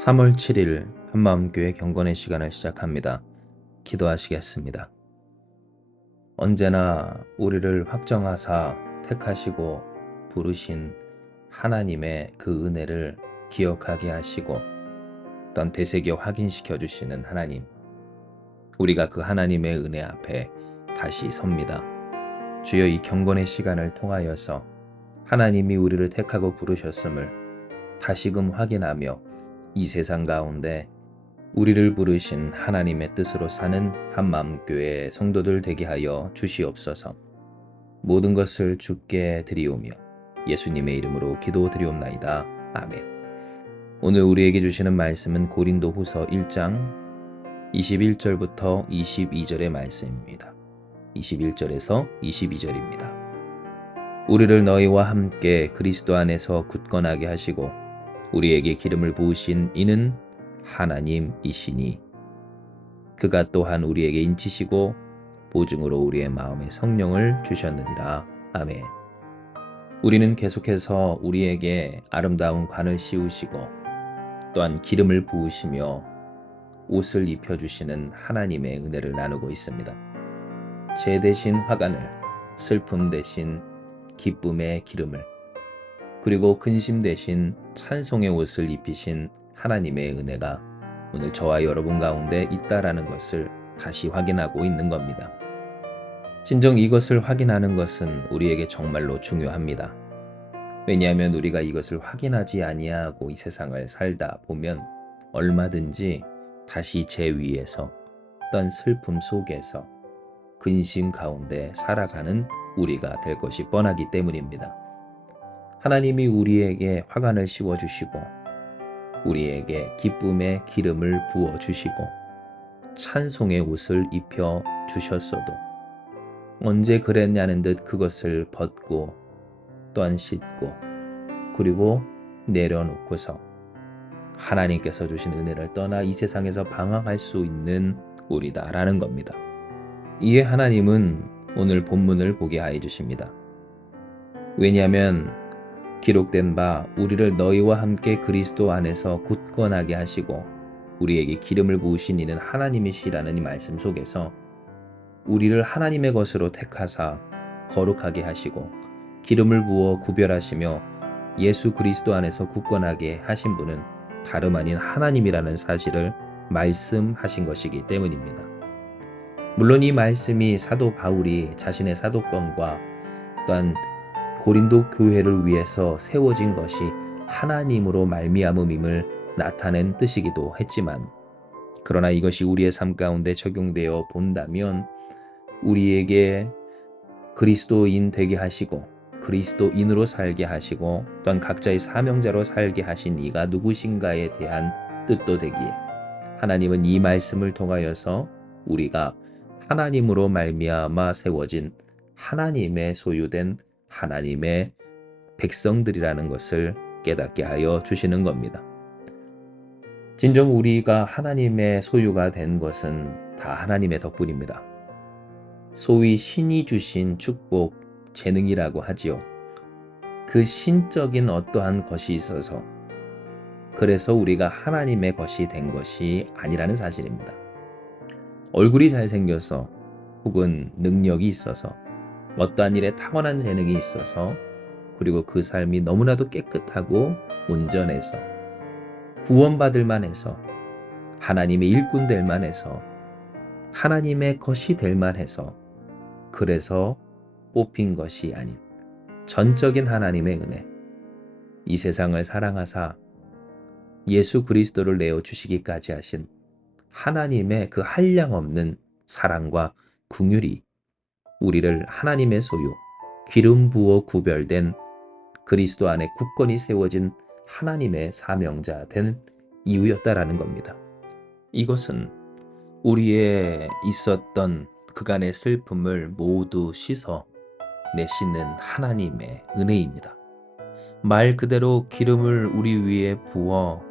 3월 7일 한마음교회 경건의 시간을 시작합니다. 기도하시겠습니다. 언제나 우리를 확정하사 택하시고 부르신 하나님의 그 은혜를 기억하게 하시고 또한 되새겨 확인시켜 주시는 하나님, 우리가 그 하나님의 은혜 앞에 다시 섭니다. 주여, 이 경건의 시간을 통하여서 하나님이 우리를 택하고 부르셨음을 다시금 확인하며 이 세상 가운데 우리를 부르신 하나님의 뜻으로 사는 한마음교회 성도들 되게 하여 주시옵소서. 모든 것을 주께 드리오며 예수님의 이름으로 기도드리옵나이다. 아멘. 오늘 우리에게 주시는 말씀은 고린도후서 1장 21절부터 22절의 말씀입니다. 21절에서 22절입니다. 우리를 너희와 함께 그리스도 안에서 굳건하게 하시고 우리에게 기름을 부으신 이는 하나님이시니 그가 또한 우리에게 인치시고 보증으로 우리의 마음에 성령을 주셨느니라. 아멘. 우리는 계속해서 우리에게 아름다운 관을 씌우시고 또한 기름을 부으시며 옷을 입혀주시는 하나님의 은혜를 나누고 있습니다. 죄 대신 화관을, 슬픔 대신 기쁨의 기름을, 그리고 근심 대신 찬송의 옷을 입히신 하나님의 은혜가 오늘 저와 여러분 가운데 있다라는 것을 다시 확인하고 있는 겁니다. 진정 이것을 확인하는 것은 우리에게 정말로 중요합니다. 왜냐하면 우리가 이것을 확인하지 아니하고 이 세상을 살다 보면 얼마든지 다시 죄 위에서 어떤 슬픔 속에서 근심 가운데 살아가는 우리가 될 것이 뻔하기 때문입니다. 하나님이 우리에게 화관을 씌워주시고 우리에게 기쁨의 기름을 부어주시고 찬송의 옷을 입혀주셨어도 언제 그랬냐는 듯 그것을 벗고 또한 씻고 그리고 내려놓고서 하나님께서 주신 은혜를 떠나 이 세상에서 방황할 수 있는 우리다라는 겁니다. 이에 하나님은 오늘 본문을 보게 하여 주십니다. 왜냐하면 기록된 바 우리를 너희와 함께 그리스도 안에서 굳건하게 하시고 우리에게 기름을 부으신 이는 하나님이시라는 이 말씀 속에서 우리를 하나님의 것으로 택하사 거룩하게 하시고 기름을 부어 구별하시며 예수 그리스도 안에서 굳건하게 하신 분은 다름 아닌 하나님이라는 사실을 말씀하신 것이기 때문입니다. 물론 이 말씀이 사도 바울이 자신의 사도권과 또한 고린도 교회를 위해서 세워진 것이 하나님으로 말미암음임을 나타낸 뜻이기도 했지만, 그러나 이것이 우리의 삶 가운데 적용되어 본다면 우리에게 그리스도인 되게 하시고 그리스도인으로 살게 하시고 또한 각자의 사명자로 살게 하신 이가 누구신가에 대한 뜻도 되기에 하나님은 이 말씀을 통하여서 우리가 하나님으로 말미암아 세워진 하나님의 소유된 하나님의 백성들이라는 것을 깨닫게 하여 주시는 겁니다. 진정 우리가 하나님의 소유가 된 것은 다 하나님의 덕분입니다. 소위 신이 주신 축복, 재능이라고 하지요. 그 신적인 어떠한 것이 있어서 그래서 우리가 하나님의 것이 된 것이 아니라는 사실입니다. 얼굴이 잘생겨서 혹은 능력이 있어서 어떠한 일에 타고난 재능이 있어서 그리고 그 삶이 너무나도 깨끗하고 온전해서 구원받을 만해서 하나님의 일꾼 될 만해서 하나님의 것이 될 만해서 그래서 뽑힌 것이 아닌 전적인 하나님의 은혜, 이 세상을 사랑하사 예수 그리스도를 내어주시기까지 하신 하나님의 그 한량없는 사랑과 긍휼이 우리를 하나님의 소유, 기름 부어 구별된 그리스도 안에 굳건히 세워진 하나님의 사명자 된 이유였다라는 겁니다. 이것은 우리의 있었던 그간의 슬픔을 모두 씻어 내시는 하나님의 은혜입니다. 말 그대로 기름을 우리 위에 부어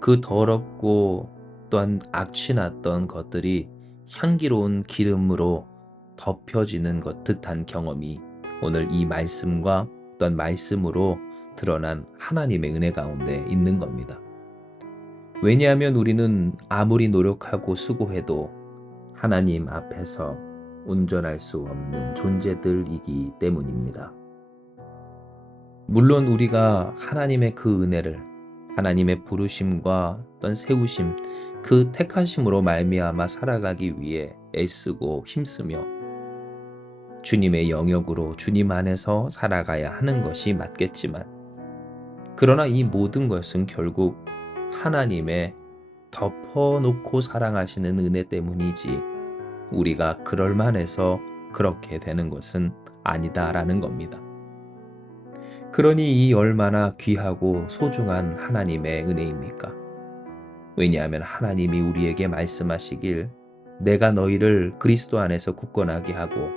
그 더럽고 또한 악취났던 것들이 향기로운 기름으로 덮여지는 것 듯한 경험이 오늘 이 말씀과 또한 말씀으로 드러난 하나님의 은혜 가운데 있는 겁니다. 왜냐하면 우리는 아무리 노력하고 수고해도 하나님 앞에서 온전할 수 없는 존재들이기 때문입니다. 물론 우리가 하나님의 그 은혜를, 하나님의 부르심과 어떤 세우심, 그 택하심으로 말미암아 살아가기 위해 애쓰고 힘쓰며 주님의 영역으로 주님 안에서 살아가야 하는 것이 맞겠지만, 그러나 이 모든 것은 결국 하나님의 덮어놓고 사랑하시는 은혜 때문이지 우리가 그럴 만해서 그렇게 되는 것은 아니다라는 겁니다. 그러니 이 얼마나 귀하고 소중한 하나님의 은혜입니까? 왜냐하면 하나님이 우리에게 말씀하시길 내가 너희를 그리스도 안에서 굳건하게 하고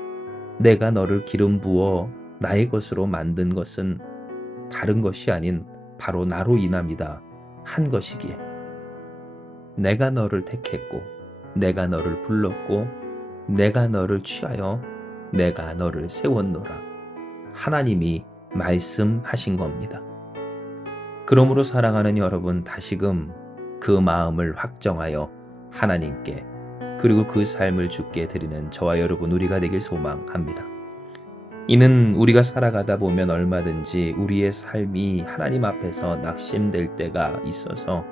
내가 너를 기름 부어 나의 것으로 만든 것은 다른 것이 아닌 바로 나로 인함이다 한 것이기에 내가 너를 택했고 내가 너를 불렀고 내가 너를 취하여 내가 너를 세웠노라 하나님이 말씀하신 겁니다. 그러므로 사랑하는 여러분, 다시금 그 마음을 확정하여 하나님께 그리고 그 삶을 주께 드리는 저와 여러분 우리가 되길 소망합니다. 이는 우리가 살아가다 보면 얼마든지 우리의 삶이 하나님 앞에서 낙심될 때가 있어서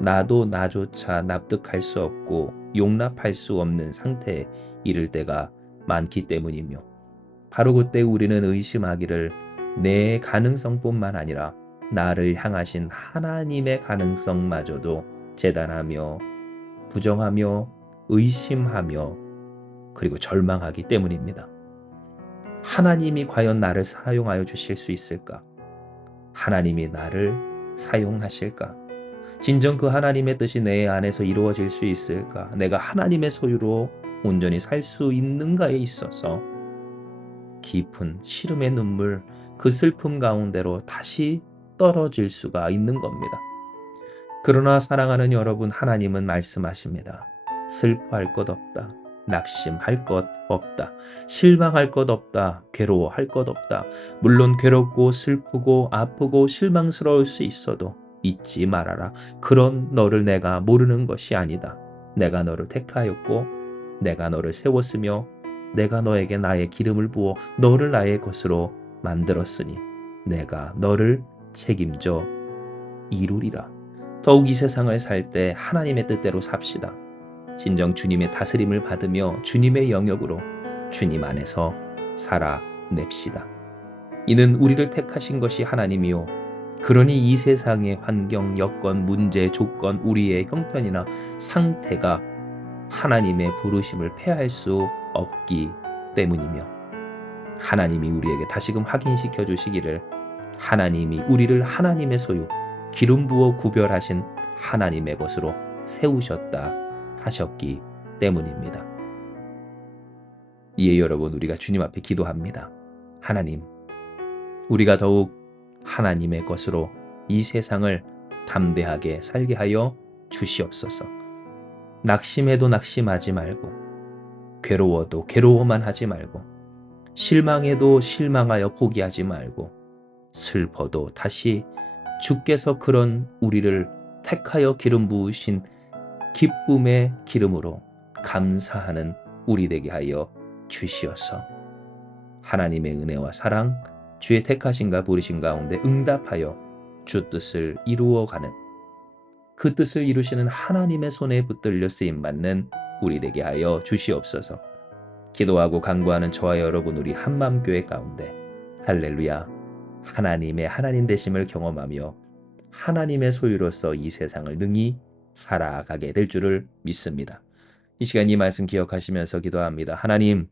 나도 나조차 납득할 수 없고 용납할 수 없는 상태에 이를 때가 많기 때문이며, 바로 그때 우리는 의심하기를 내 가능성뿐만 아니라 나를 향하신 하나님의 가능성마저도 재단하며 부정하며 의심하며 그리고 절망하기 때문입니다. 하나님이 과연 나를 사용하여 주실 수 있을까? 하나님이 나를 사용하실까? 진정 그 하나님의 뜻이 내 안에서 이루어질 수 있을까? 내가 하나님의 소유로 온전히 살 수 있는가에 있어서 깊은 시름의 눈물, 그 슬픔 가운데로 다시 떨어질 수가 있는 겁니다. 그러나 사랑하는 여러분, 하나님은 말씀하십니다. 슬퍼할 것 없다. 낙심할 것 없다. 실망할 것 없다. 괴로워할 것 없다. 물론 괴롭고 슬프고 아프고 실망스러울 수 있어도 잊지 말아라. 그런 너를 내가 모르는 것이 아니다. 내가 너를 택하였고 내가 너를 세웠으며 내가 너에게 나의 기름을 부어 너를 나의 것으로 만들었으니 내가 너를 책임져 이루리라. 더욱 이 세상을 살 때 하나님의 뜻대로 삽시다. 진정 주님의 다스림을 받으며 주님의 영역으로 주님 안에서 살아냅시다. 이는 우리를 택하신 것이 하나님이요, 그러니 이 세상의 환경, 여건, 문제, 조건, 우리의 형편이나 상태가 하나님의 부르심을 패할 수 없기 때문이며, 하나님이 우리에게 다시금 확인시켜 주시기를 하나님이 우리를 하나님의 소유, 기름 부어 구별하신 하나님의 것으로 세우셨다 하셨기 때문입니다. 이에 여러분, 우리가 주님 앞에 기도합니다. 하나님, 우리가 더욱 하나님의 것으로 이 세상을 담대하게 살게 하여 주시옵소서. 낙심해도 낙심하지 말고, 괴로워도 괴로워만 하지 말고, 실망해도 실망하여 포기하지 말고, 슬퍼도 다시 주께서 그런 우리를 택하여 기름 부으신 기쁨의 기름으로 감사하는 우리 되게 하여 주시옵소서. 하나님의 은혜와 사랑, 주의 택하심과 부르심 가운데 응답하여 주 뜻을 이루어가는, 그 뜻을 이루시는 하나님의 손에 붙들려 쓰임받는 우리 되게 하여 주시옵소서. 기도하고 간구하는 저와 여러분 우리 한마음교회 가운데 할렐루야, 하나님의 하나님 되심을 경험하며 하나님의 소유로서 이 세상을 능히 살아가게 될 줄을 믿습니다. 이 시간 이 말씀 기억하시면서 기도합니다. 하나님,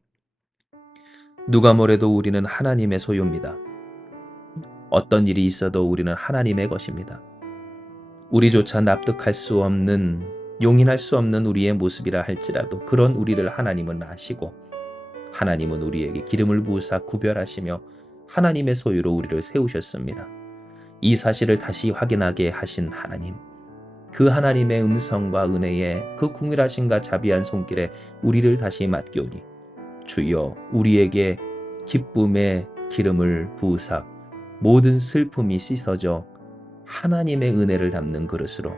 누가 뭐래도 우리는 하나님의 소유입니다. 어떤 일이 있어도 우리는 하나님의 것입니다. 우리조차 납득할 수 없는, 용인할 수 없는 우리의 모습이라 할지라도 그런 우리를 하나님은 아시고 하나님은 우리에게 기름을 부으사 구별하시며 하나님의 소유로 우리를 세우셨습니다. 이 사실을 다시 확인하게 하신 하나님, 그 하나님의 음성과 은혜에 그 궁일하심과 자비한 손길에 우리를 다시 맡기오니 주여, 우리에게 기쁨의 기름을 부으사 모든 슬픔이 씻어져 하나님의 은혜를 담는 그릇으로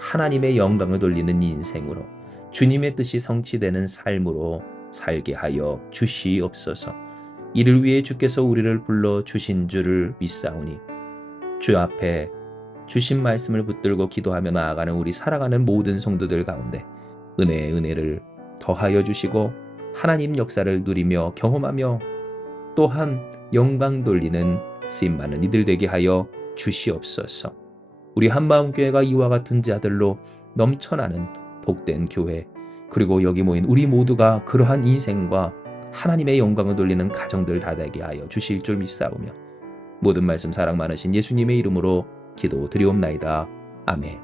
하나님의 영광을 돌리는 인생으로 주님의 뜻이 성취되는 삶으로 살게 하여 주시옵소서. 이를 위해 주께서 우리를 불러 주신 줄을 믿사오니 주 앞에 주신 말씀을 붙들고 기도하며 나아가는 우리 살아가는 모든 성도들 가운데 은혜의 은혜를 더하여 주시고 하나님 역사를 누리며 경험하며 또한 영광 돌리는 쓰임 많은 이들 되게 하여 주시옵소서. 우리 한마음교회가 이와 같은 자들로 넘쳐나는 복된 교회, 그리고 여기 모인 우리 모두가 그러한 인생과 하나님의 영광을 돌리는 가정들 다 되게 하여 주실 줄 믿사오며 모든 말씀 사랑 많으신 예수님의 이름으로 기도드리옵나이다. 아멘.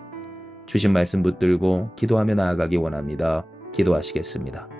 주신 말씀 붙들고 기도하며 나아가기 원합니다. 기도하시겠습니다.